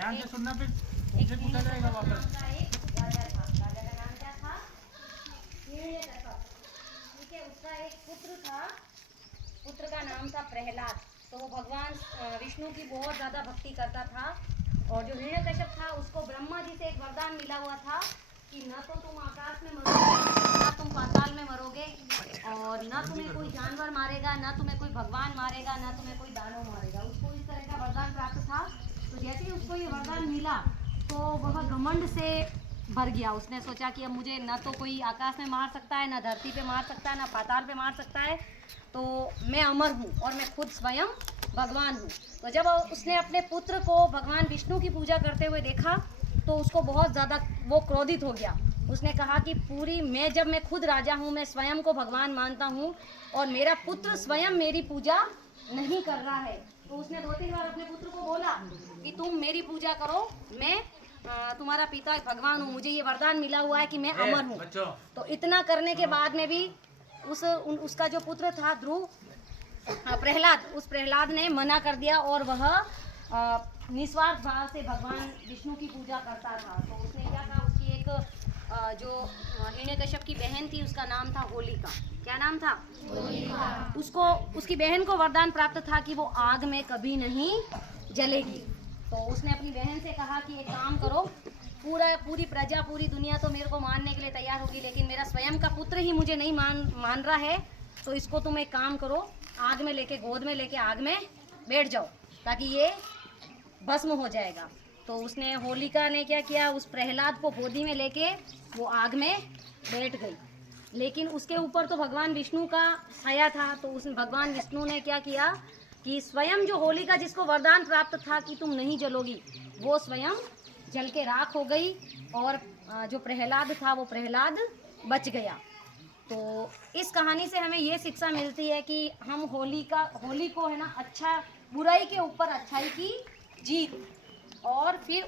ध्यान से सुनना, फिर तुमसे पूछा जाएगा वापस। एक राजा था, राजा का नाम क्या था? हिरण्यकश्यप। ठीक है, उसका एक पुत्र था, पुत्र का नाम था प्रहलाद। तो वो भगवान विष्णु की बहुत ज़्यादा भक्ति करता था। और जो हिरण्यकश्यप था उसको ब्रह्मा जी से एक वरदान मिला हुआ था कि न तो तुम आकाश में मरोगे, न तुम पाताल में मरोगे, और न तुम्हें कोई जानवर मारेगा, न तुम्हें कोई भगवान मारेगा, न तुम्हें कोई दानव मारेगा। उसको इस तरह का वरदान प्राप्त था। तो जैसे ही उसको ये वरदान मिला तो वह घमंड से भर गया। उसने सोचा कि अब मुझे न तो कोई आकाश में मार सकता है, न धरती पे मार सकता है, न पाताल पे मार सकता है, तो मैं अमर हूँ और मैं खुद स्वयं भगवान हूँ। तो जब उसने अपने पुत्र को भगवान विष्णु की पूजा करते हुए देखा तो उसको बहुत ज़्यादा वो क्रोधित हो गया। उसने कहा कि जब मैं खुद राजा हूँ, मैं स्वयं को भगवान मानता हूँ और मेरा पुत्र स्वयं मेरी पूजा नहीं कर रहा है। तो उसने 2-3 बार अपने पुत्र को बोला कि तुम मेरी पूजा करो, मैं तुम्हारा पिता भगवान हूँ, मुझे ये वरदान मिला हुआ है कि मैं अमर हूँ। तो इतना करने के बाद में भी उसका जो पुत्र था ध्रुव, प्रहलाद, उस प्रहलाद ने मना कर दिया और वह निस्वार्थ भाव से भगवान विष्णु की पूजा करता था। तो उसने क्या कहा, उसकी एक जो हिरण्यकश्यप की बहन थी उसका नाम था होलिका। क्या नाम था? होलिका। उसको उसकी बहन को वरदान प्राप्त था कि वो आग में कभी नहीं जलेगी। तो उसने अपनी बहन से कहा कि एक काम करो, पूरी प्रजा, पूरी दुनिया तो मेरे को मारने के लिए तैयार होगी, लेकिन मेरा स्वयं का पुत्र ही मुझे नहीं मान रहा है। तो इसको तुम एक काम करो, आग में लेके, गोद में लेके आग में बैठ जाओ ताकि ये भस्म हो जाएगा। तो उसने, होलिका ने क्या किया, उस प्रहलाद को गोदी में लेके वो आग में बैठ गई। लेकिन उसके ऊपर तो भगवान विष्णु का साया था। तो उस भगवान विष्णु ने क्या किया कि स्वयं जो होलिका, जिसको वरदान प्राप्त था कि तुम नहीं जलोगी, वो स्वयं जल के राख हो गई और जो प्रहलाद था वो प्रहलाद बच गया। तो इस कहानी से हमें ये शिक्षा मिलती है कि हम होली को है ना, अच्छा, बुराई के ऊपर अच्छाई की जीत, और फिर